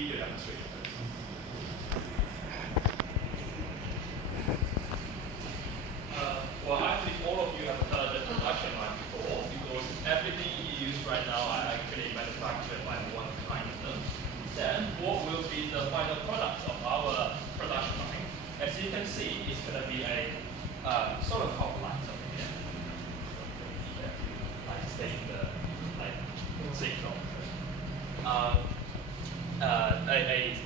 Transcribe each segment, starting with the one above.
video demonstration first. Well, actually, all of you have heard the production line before, because everything you use right now are actually manufactured by one kind of them. Then, what will be the final product of our production line? As you can see, it's going to be a sort of copper light over here. Like stay in the signal. A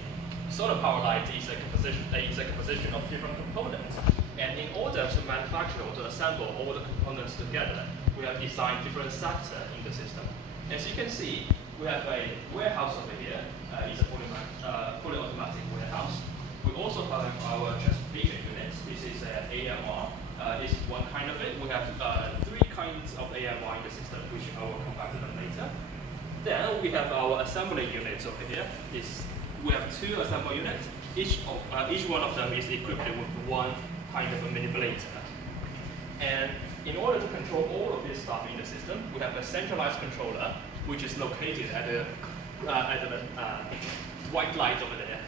solar power light is a composition of different components. And in order to manufacture or to assemble all the components together, we have designed different sectors in the system. As you can see, we have a warehouse over here. It's a fully automatic warehouse. We also have our transportation units. This is an AMR. This is one kind of it. We have three kinds of AMR in the system, which I will come back to them later. Then we have our assembly units over here. We have two assembly units. Each one of them is equipped with one kind of a manipulator. And in order to control all of this stuff in the system, we have a centralized controller, which is located at the white light over there.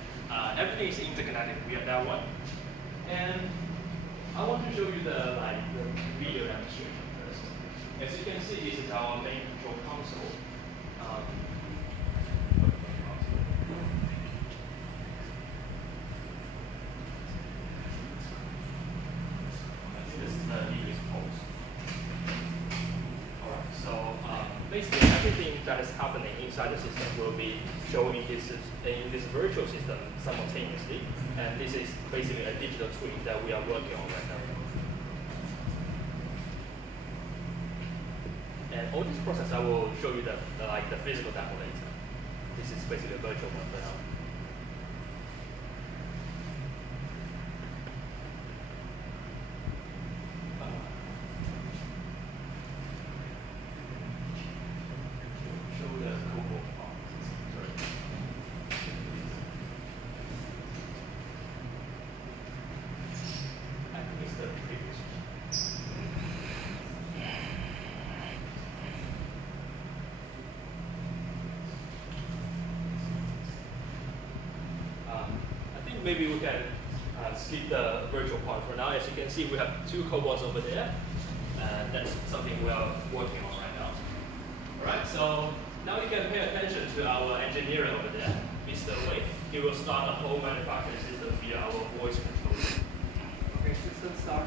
Everything is interconnected via that one. And I want to show you the video demonstration first. As you can see, this is our main control console. This is the device pulse. Alright, so basically everything that is happening inside the system will be shown in this virtual system simultaneously. And this is basically a digital twin that we are working on right now. And all this process, I will show you the physical demo later. This is basically a virtual one for now. Show the cobalt part. Sorry. I think it's the previous one. I think maybe we can skip the virtual part for now. As you can see, we have two cobots over there. That's something we are working on right now. Alright, so now you can pay attention to our engineer over there, Mr. Wei. He will start the whole manufacturing system via our voice control. Okay, system start.